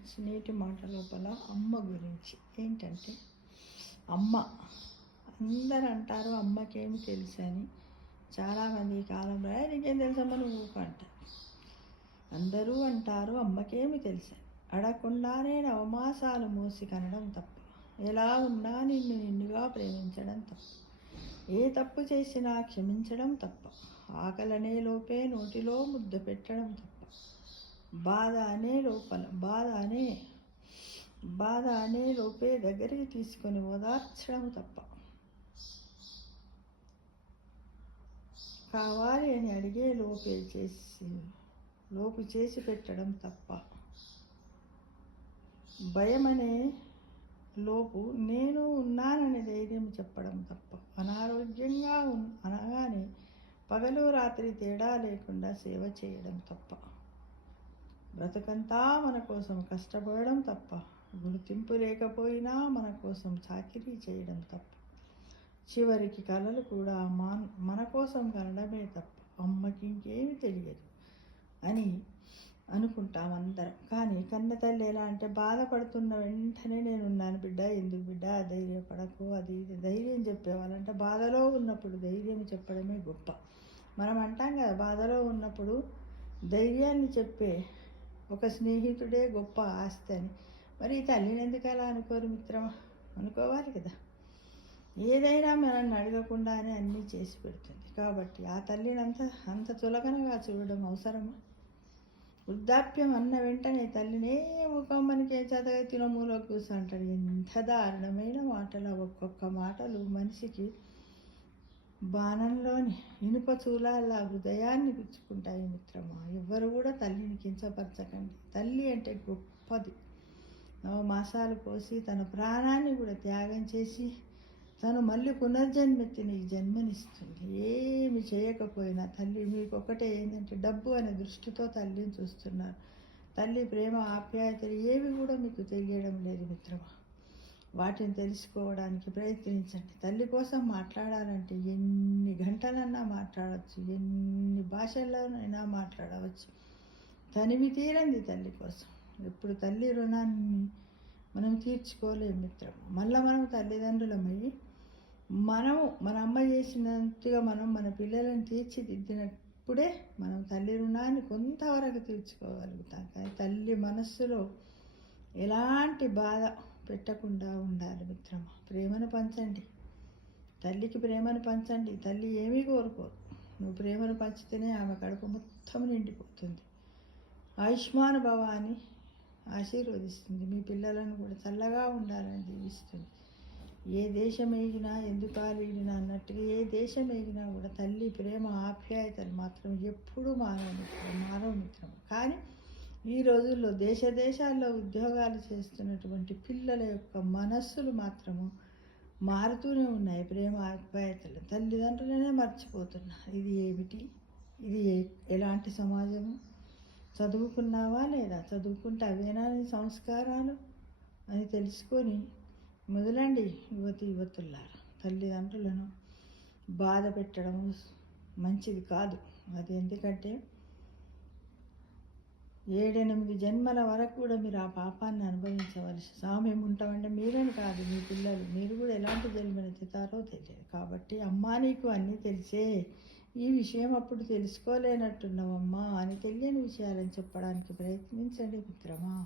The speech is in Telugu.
ఫ్రెండ్స్, నేటి మాట లోపల అమ్మ గురించి ఏంటంటే, అమ్మ అందరూ అంటారు అమ్మకేమి తెలుసు అని. చాలామంది ఈ కాలంలో నీకేం తెలుసమ్మా నువ్వు ఊక అంటారు. అందరూ అంటారు అమ్మకేమి తెలుసు అని. అడగకుండానే నవమాసాలు మోసి కనడం తప్పు. ఎలా ఉన్నా నిన్ను నిన్నుగా ప్రేమించడం తప్పు. ఏ తప్పు చేసినా క్షమించడం తప్ప. ఆకలనే లోపే నోటిలో ముద్ద పెట్టడం తప్ప. బాధ అనే లోపే దగ్గరికి తీసుకొని ఓదార్చడం తప్ప. కావాలి అని అడిగే లోపు చేసి పెట్టడం తప్ప. భయమనే లోపు నేను ఉన్నాననే ధైర్యం చెప్పడం తప్ప. అనారోగ్యంగా అనగానే పగలు రాత్రి తేడా లేకుండా సేవ చేయడం తప్ప. బ్రతుకంతా మన కోసం కష్టపడడం తప్ప. గుర్తింపు లేకపోయినా మన కోసం చాకిరీ చేయడం తప్ప. చివరికి కలలు కూడా మన కోసం కనడమే తప్ప. అమ్మకి ఇంకేమీ తెలియదు అని అనుకుంటాం అందరం. కానీ కన్న తల్లి ఎలా అంటే, బాధపడుతున్న వెంటనే నేనున్నాను బిడ్డ, ఎందుకు బిడ్డ ధైర్యపడకు, అది ధైర్యం చెప్పేవాళ్ళంటే బాధలో ఉన్నప్పుడు ధైర్యం చెప్పడమే గొప్ప. మనం అంటాం కదా, బాధలో ఉన్నప్పుడు ధైర్యాన్ని చెప్పే ఒక స్నేహితుడే గొప్ప ఆస్తి అని. మరి ఈ తల్లిని ఎందుకు అలా అనుకోరు మిత్రమా? అనుకోవాలి కదా. ఏదైనా మనల్ని అడగకుండానే అన్నీ చేసి పెడుతుంది కాబట్టి ఆ తల్లిని అంత చులకనగా చూడడం అవసరమా? వృద్ధాప్యం అన్న వెంటనే తల్లినే ముఖమ్మనికి చదగా తినమూలో కూర్చుంటాడు. ఎంత దారుణమైన మాటలు! ఒక్కొక్క మాటలు మనిషికి బాణంలోని ఇనుప చూలాల హృదయాన్ని గుచ్చుకుంటాయి మిత్రమా. ఎవ్వరు కూడా తల్లిని కించపరచకండి. తల్లి అంటే గొప్పది. 9 మాసాలు పోసి తన ప్రాణాన్ని కూడా త్యాగం చేసి తను మళ్ళీ పునర్జన్మెత్తి నీకు జన్మనిస్తుంది. ఏమి చేయకపోయినా తల్లి మీకు ఒకటే ఏంటంటే, డబ్బు అనే దృష్టితో తల్లిని చూస్తున్నారు. తల్లి ప్రేమ ఆప్యాయతలు ఏవి కూడా మీకు తెలియడం లేదు మిత్రమా. వాటిని తెలుసుకోవడానికి ప్రయత్నించండి. తల్లి కోసం మాట్లాడాలంటే ఎన్ని గంటలన్నా మాట్లాడవచ్చు, ఎన్ని భాషల్లోనైనా మాట్లాడవచ్చు. తనివి తీరంది తల్లి కోసం. ఇప్పుడు తల్లి రుణాన్ని మనం తీర్చుకోలేము మిత్రమా. మళ్ళీ మనం తల్లిదండ్రులమై మన అమ్మ చేసినట్టుగా మనం మన పిల్లలను తీర్చిదిద్దినప్పుడే మనం తల్లి రుణాన్ని కొంతవరకు తీర్చుకోగలుగుతాం. కానీ తల్లి మనస్సులో ఎలాంటి బాధ పెట్టకుండా ఉండాలి మిత్రమా. ప్రేమను పంచండి, తల్లికి ప్రేమను పంచండి. తల్లి ఏమీ కోరుకోదు, నువ్వు ప్రేమను పంచితేనే ఆమె కడుపు మొత్తం నిండిపోతుంది. ఆయుష్మాన్ భవ అని ఆశీర్వదిస్తుంది. మీ పిల్లలను కూడా చల్లగా ఉండాలని దీవిస్తుంది. ఏ దేశం ఎగినా ఎందుకాలీడినా అన్నట్టుగా ఏ దేశం ఎగినా కూడా తల్లి ప్రేమ ఆప్యాయతలు మాత్రం ఎప్పుడూ మానవ మిత్రం. కానీ ఈ రోజుల్లో దేశాల్లో ఉద్యోగాలు చేస్తున్నటువంటి పిల్లల యొక్క మనస్సులు మాత్రము మారుతూనే ఉన్నాయి. ప్రేమ ఆప్యాయతలు తల్లిదండ్రులనే మర్చిపోతున్నారు. ఇది ఏమిటి? ఇది ఎలాంటి సమాజము? చదువుకున్నావా లేదా? చదువుకుంటే అవేనా సంస్కారాలు అని తెలుసుకొని మొదలండి. యువతులారా, తల్లిదండ్రులను బాధ పెట్టడం మంచిది కాదు. అది ఎందుకంటే 7-8 జన్మల వరకు కూడా మీరు ఆ పాపాన్ని అనుభవించవలసి. మేము ఉంటామంటే మీరని కాదు, మీ పిల్లలు, మీరు కూడా ఎలాంటి జన్మనెత్తుతారో తెలియదు. కాబట్టి అమ్మా నీకు అన్నీ తెలిసే ఈ విషయం అప్పుడు తెలుసుకోలేనట్టున్నావమ్మా అని తెలియని విషయాలని చెప్పడానికి ప్రయత్నించండి మిత్రమా.